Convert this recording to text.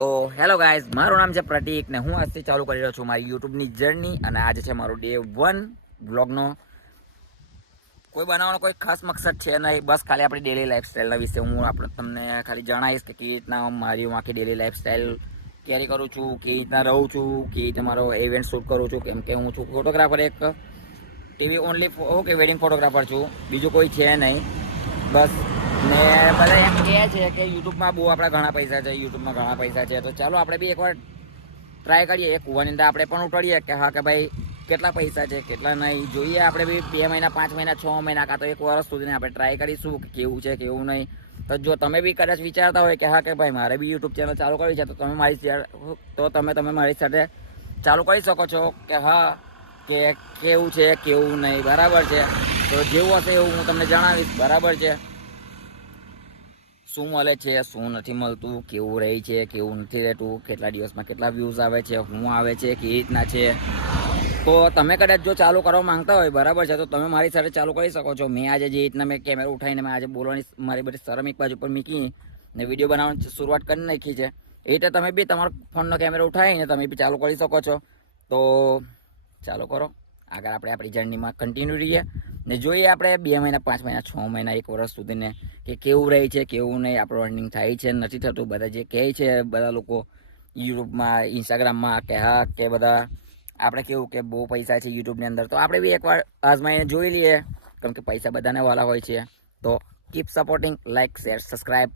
તો hello guys, મારું નામ છે પ્રતીક ને હું આજથી ચાલુ કરી રહ્યો છું મારી યુટ્યુબની જર્ની. અને આજે છે મારો ડે 1 બ્લોગનો. કોઈ બનાવવાનો કોઈ ખાસ મકસદ છે નહીં, બસ ખાલી આપણી ડેલી લાઈફસ્ટાઈલના વિશે હું તમને ખાલી જણાવીશ કે કેવી રીતના મારી આખી ડેલી લાઈફસ્ટાઈલ કેરી કરું છું, કેવી રીતના રહું છું, કેવી રીતે મારો ઇવેન્ટ શૂટ કરું છું. કેમ કે હું છું ફોટોગ્રાફર, એક TV only okay wedding photographer છું, બીજું કોઈ છે નહીં. બસ ને બધા એમ કહે છે કે યુટ્યુબમાં બહુ આપણા ઘણા પૈસા છે, યુટ્યુબમાં ઘણા પૈસા છે. તો ચાલો આપણે બી એકવાર ટ્રાય કરીએ, એક કૂવાની અંદર આપણે પણ ઉતારીએ કે હા કે ભાઈ કેટલા પૈસા છે કેટલા નહીં. જોઈએ આપણે બી 2 મહિના 5 મહિના 6 મહિના કાં તો 1 વર્ષ સુધીને આપણે ટ્રાય કરીશું કે કેવું છે કેવું નહીં. તો જો તમે બી કદાચ વિચારતા હોય કે હા કે ભાઈ મારે બી યુટ્યુબ ચેનલ ચાલુ કરવી છે, તો તમે મારી સાથે ચાલુ કરી શકો છો કે હા કે કેવું છે કેવું નહીં. બરાબર છે, તો જેવું હશે એવું હું તમને જણાવીશ. બરાબર છે, શું મળે છે શું નથી મળતું, કેવું રહે છે કેવું નથી રહેતું, કેટલા દિવસમાં કેટલા વ્યૂઝ આવે છે, શું આવે છે, કેવી રીતના છે. તો તમે કદાચ જો ચાલુ કરવા માંગતા હોય, બરાબર છે, તો તમે મારી સાથે ચાલુ કરી શકો છો. મેં આજે જે રીતના મેં કેમેરા ઉઠાવીને મેં આજે બોલવાની મારી બધી શરમ એક બાજુ પર મૂકી ને વિડીયો બનાવવાની શરૂઆત કરી નાખી છે, એ રીતે તમે બી તમારો ફોનનો કેમેરા ઉઠાવીને તમે બી ચાલુ કરી શકો છો. તો ચાલો કરો, આગળ આપણે આપણી જર્નીમાં કન્ટિન્યુ રહીએ ને જોઈએ આપણે 2 મહિના 5 મહિના 6 મહિના 1 વર્ષ સુધીને કે કેવું રહે છે કેવું નહીં, આપણું અર્નિંગ થાય છે નથી થતું. બધા જે કહે છે બધા લોકો યુટ્યુબમાં ઇન્સ્ટાગ્રામમાં કે હા કે બધા આપણે કેવું કે બહુ પૈસા છે યુટ્યુબની અંદર, તો આપણે બી એકવાર આઝમાઈને જોઈ લઈએ. કેમ કે પૈસા બધાને વાલા હોય છે. તો keep supporting, like share subscribe.